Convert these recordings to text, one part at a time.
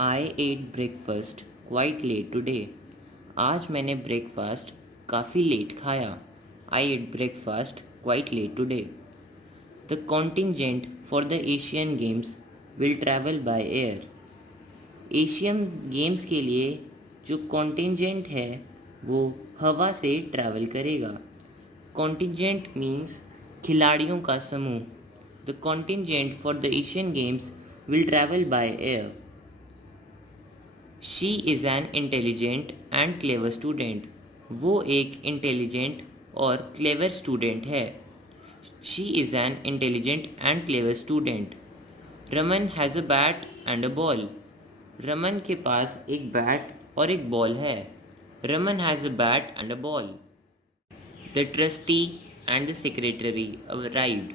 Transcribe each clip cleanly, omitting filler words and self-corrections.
I ate breakfast quite late today. आज मैंने breakfast काफ़ी लेट खाया. I ate breakfast quite late today. The contingent for the Asian Games will travel by air. Asian games के लिए जो contingent है वो हवा से ट्रैवल करेगा. कॉन्टिजेंट मीन्स खिलाड़ियों का समूह. The contingent for the Asian games will travel by air. She is an intelligent and clever student. वो एक इंटेलिजेंट और क्लेवर स्टूडेंट है. She is an intelligent and clever student. Raman has a bat and a ball. Raman के पास एक bat और एक ball है. Raman has a bat and a ball. The trustee and the secretary arrived.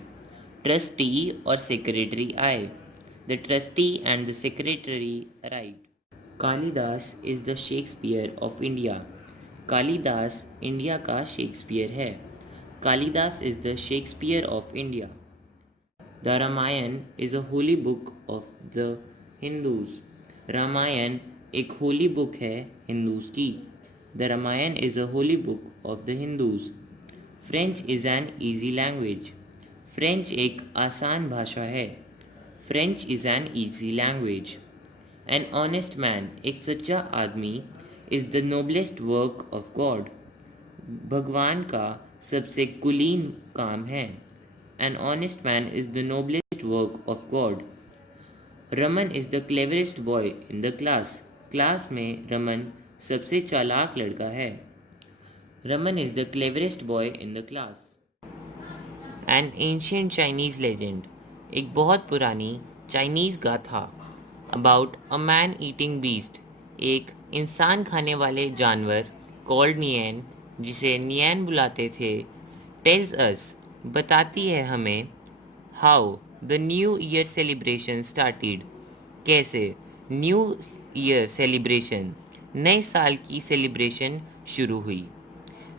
Trustee और secretary आए. The trustee and the secretary arrived. Kalidas is the Shakespeare of India. Kalidas India का Shakespeare है. Kalidas is the Shakespeare of India. The Ramayana is a holy book of the Hindus. Ramayana एक holy book है Hindus की. The Ramayana is a holy book of the Hindus. French is an easy language. French एक आसान भाषा है. French is an easy language. An honest man एक सच्चा आदमी is the noblest work of God. भगवान का सबसे कुलीन काम है. N honest man is the noblest work of God. Raman is the cleverest boy in the class. Class में रमन सबसे चालाक लड़का है. Raman is the cleverest boy in the class. An ancient Chinese legend एक बहुत पुरानी चाइनीज़ गाथा about a man eating beast एक इंसान खाने वाले जानवर कॉल्ड नियन जिसे नियन बुलाते थे टेल्स अस बताती है हमें how the new year celebration started कैसे न्यू ईयर सेलिब्रेशन नए साल की सेलिब्रेशन शुरू हुई.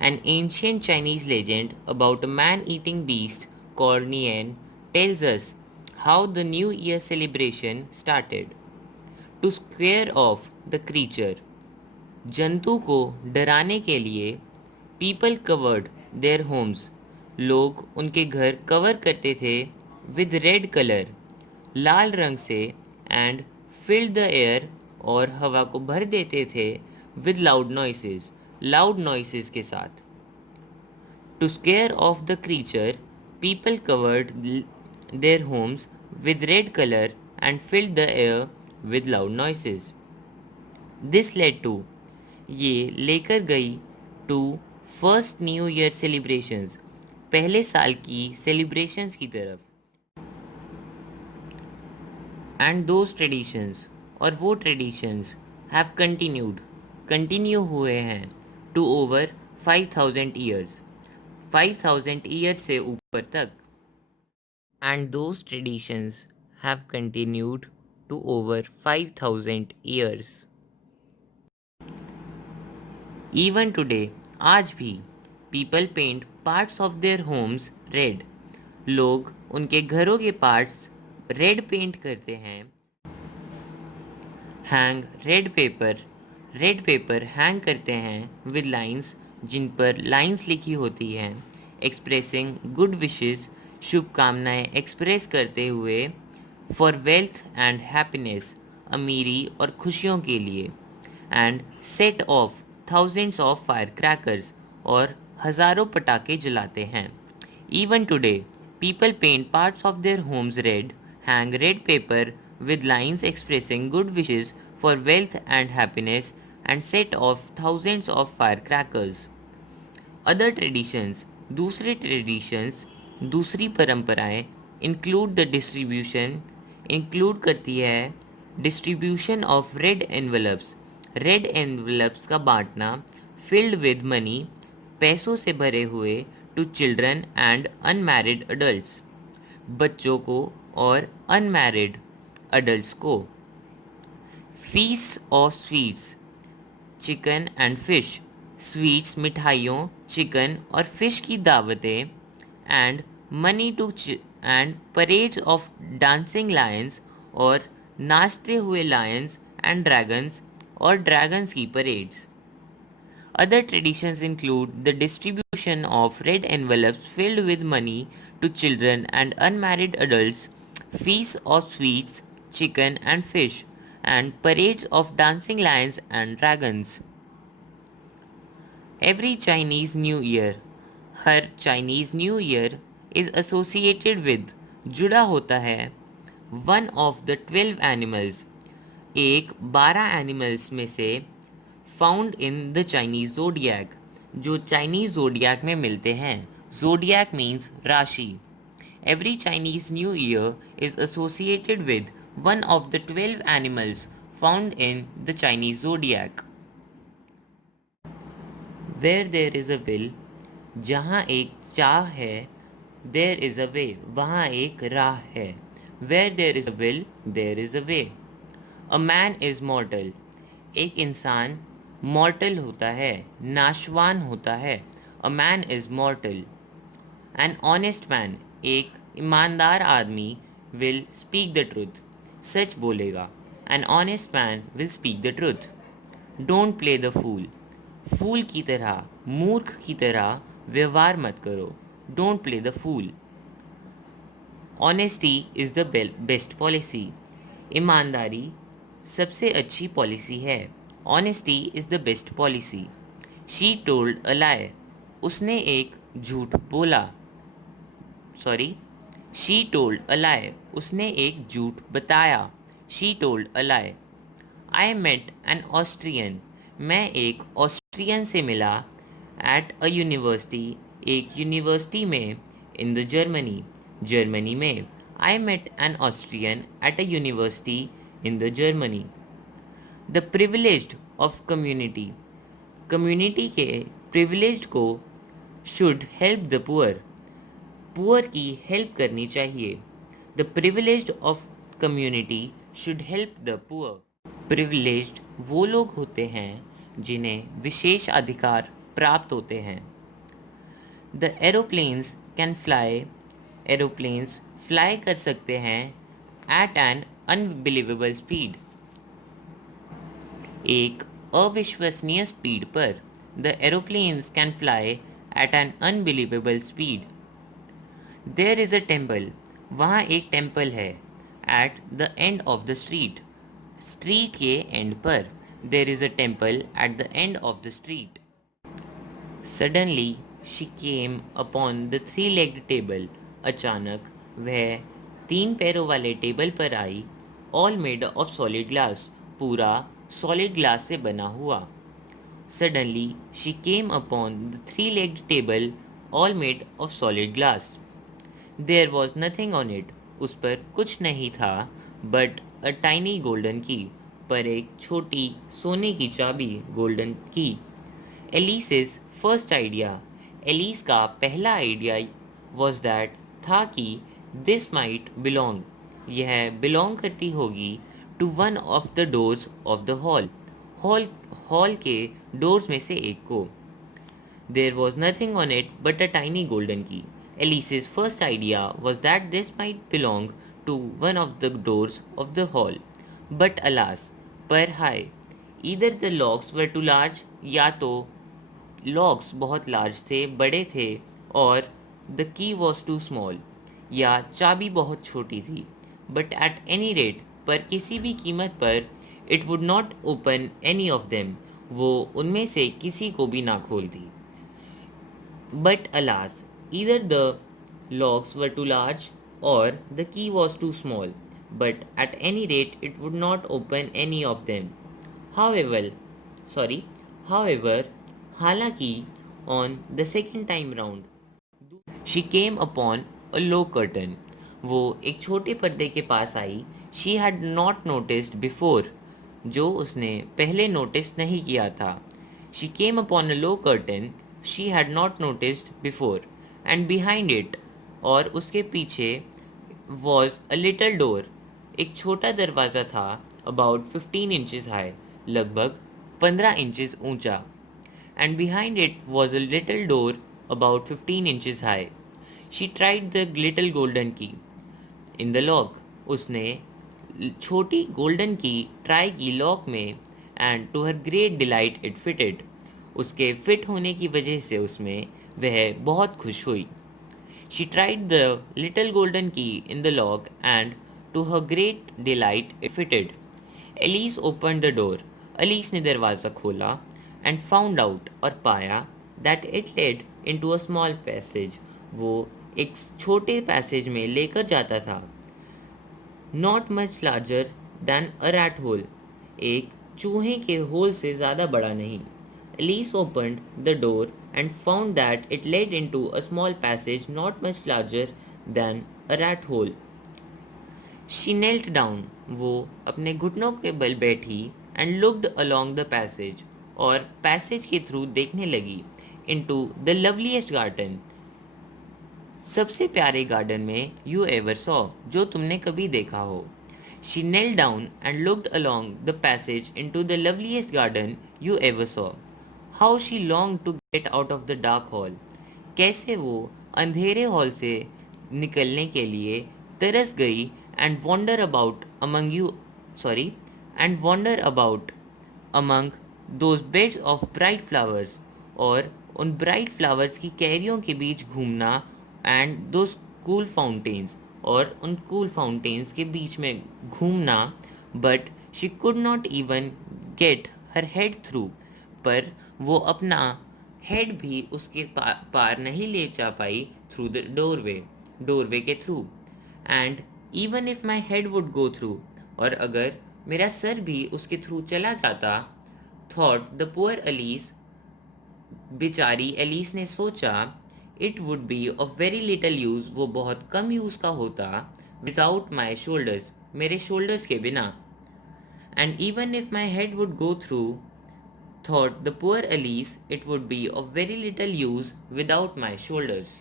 An ancient Chinese legend about a man-eating beast called Nian tells us how the New Year celebration started. To scare off the creature, जंतु को डराने के लिए people covered their homes. लोग उनके घर कवर करते थे with red color, लाल रंग से and filled the air और हवा को भर देते थे with loud noises के साथ. To scare off the creature, people covered their homes with red color and filled the air with loud noises. This led to ये लेकर गई to first New Year celebrations पहले साल की celebrations की तरफ. And those traditions और वो traditions have continue हुए हैं to over 5,000 years 5,000 years से ऊपर तक. And those traditions have continued to over 5,000 years. Even today, आज भी people paint parts of their homes red. लोग उनके घरों के पार्ट्स रेड पेंट करते हैं. हैंग रेड पेपर हैंग करते हैं विद लाइंस जिन पर लाइंस लिखी होती हैं. एक्सप्रेसिंग गुड विशेस शुभकामनाएं एक्सप्रेस करते हुए. फॉर वेल्थ एंड हैप्पीनेस अमीरी और खुशियों के लिए. And set of thousands of fire crackers और हज़ारों पटाखे जलाते हैं. Even today, people paint parts of their homes red, hang red paper with lines expressing good wishes for wealth and happiness, and set off thousands of firecrackers. Other traditions, दूसरी परंपराएं include the include करती है distribution of red envelopes का बांटना, filled with money, पैसों से भरे हुए, to children and unmarried adults, बच्चों को और unmarried adults को. Feasts or sweets, chicken and fish. Sweets मिठाइयों, चिकन और फिश की दावतें. And money too and parades of dancing lions और नाचते हुए lions and dragons or dragons की parades. Other traditions include the distribution of red envelopes filled with money to children and unmarried adults, feasts of sweets, chicken and fish, and parades of dancing lions and dragons. Every Chinese New Year, her Chinese New Year is associated with, जुड़ा होता है, one of the 12 animals, एक 12 animals में से, found in the Chinese zodiac, जो Chinese zodiac में मिलते हैं. Zodiac means राशि. Every Chinese New Year is associated with one of the 12 animals found in the Chinese zodiac. Where there is a will, जहाँ एक चाह है, there is a way, वहाँ एक राह है. Where there is a will, there is a way. A man is mortal, एक इंसान mortal होता है, नाशवान होता है. A man is mortal. An honest man, एक ईमानदार आदमी, will speak the truth, सच बोलेगा. An honest man will speak the truth. Don't play the fool, फूल की तरह, मूर्ख की तरह व्यवहार मत करो. Don't play the fool. Honesty is the best policy. ईमानदारी सबसे अच्छी पॉलिसी है. Honesty is the best policy. She told a lie. उसने एक झूठ बोला. She told a lie. उसने एक झूठ बताया. She told a lie. I met an Austrian. मैं एक ऑस्ट्रियन से मिला. At a university. एक यूनिवर्सिटी में. In the Germany. जर्मनी में. I met an Austrian at a university in the Germany. The privileged of community. Community के privileged को should help the poor. Poor की हेल्प करनी चाहिए. The privileged of community should help the poor. Privileged वो लोग होते हैं जिन्हें विशेष अधिकार प्राप्त होते हैं. The aeroplanes can fly. Aeroplanes fly कर सकते हैं at an unbelievable speed. एक अविश्वसनीय स्पीड पर. The aeroplanes can fly at an unbelievable speed. There is a temple. वहाँ एक टेम्पल है. At the end of the street. Street के एंड पर. There is a temple at the end of the street. Suddenly she came upon the three-legged table. अचानक वह 3 पैरों वाले table पर आई. All made of solid glass. पूरा solid glass से बना हुआ. Suddenly she came upon the three-legged table, all made of solid glass. There was nothing on it. उस पर कुछ नहीं था. But a tiny golden key. पर एक छोटी सोने की चाबी. गोल्डन की. Alice's first idea. एलिस का पहला आइडिया was that था कि this might belong. यह belong करती होगी to one of the doors of the hall. Hall के डोर्स में से एक को. There was nothing on it but a tiny golden key. Alice's first idea was that this might belong to one of the doors of the hall. But alas, पर हाय, either the locks were too large, या तो locks बहुत large थे, बड़े थे, और the key was too small, या चाबी बहुत छोटी थी. But at any rate, पर किसी भी कीमत पर, it would not open any of them. वो उनमें से किसी को भी ना खोलती. But alas, either the locks were too large or the key was too small, but at any rate it would not open any of them. However, हालांकि on the second time round, she came upon a low curtain. वो एक छोटे पर्दे के पास आई. She had not noticed before. जो उसने पहले notice नहीं किया था. She came upon a low curtain she had not noticed before, and behind it, और उसके पीछे, was a little door. एक छोटा दरवाज़ा था, about 15 inches high, लगभग 15 inches ऊंचा. And behind it was a little door about 15 inches high. She tried the little golden key in the lock. उसने छोटी गोल्डन की ट्राई की लॉक में, and to her great delight it fitted. उसके fit होने की वजह से उसमें वह बहुत खुश हुई। She tried the little golden key in the lock, and to her great delight it fitted. Alice open the door. Alice ने दरवाज़ा खोला, एंड फाउंड आउट, और पाया that it led into a small passage. वो एक छोटे passage में लेकर जाता था। Not much larger than a rat hole. एक चूहे के होल से ज़्यादा बड़ा नहीं। Alice opened the door and found that it led into a small passage not much larger than a rat hole. She knelt down. वो अपने घुटनों के बल बैठी, and looked along the passage, और पैसेज के थ्रू देखने लगी, इनटू द लवलीएस्ट गार्डन, सबसे प्यारे गार्डन में यू एवर सॉ, जो तुमने कभी देखा हो। She knelt down and looked along the passage into the loveliest garden you ever saw. How she long to get out of the dark hall. कैसे वो अंधेरे हॉल से निकलने के लिए तरस गई, and wonder about among you sorry and wonder about among those beds of bright flowers, और उन ब्राइट फ्लावर्स की कैरियों के बीच घूमना, एंड दोज कूल फाउंटेन्स, और उन कूल फाउंटेन्स के बीच में घूमना। But she could not even get her head through. पर वो अपना हेड भी उसके पार नहीं ले जा पाई थ्रू द डोरवे के through. And even if my head would go through, और अगर मेरा सर भी उसके थ्रू चला जाता, थॉट द पुअर एलिस, बेचारी एलिस ने सोचा, it would be of very little use, वो बहुत कम यूज़ का होता, विदाउट माई शोल्डर्स, मेरे शोल्डर्स के बिना। And even if my head would go through, thought the poor Elise, it would be of very little use without my shoulders.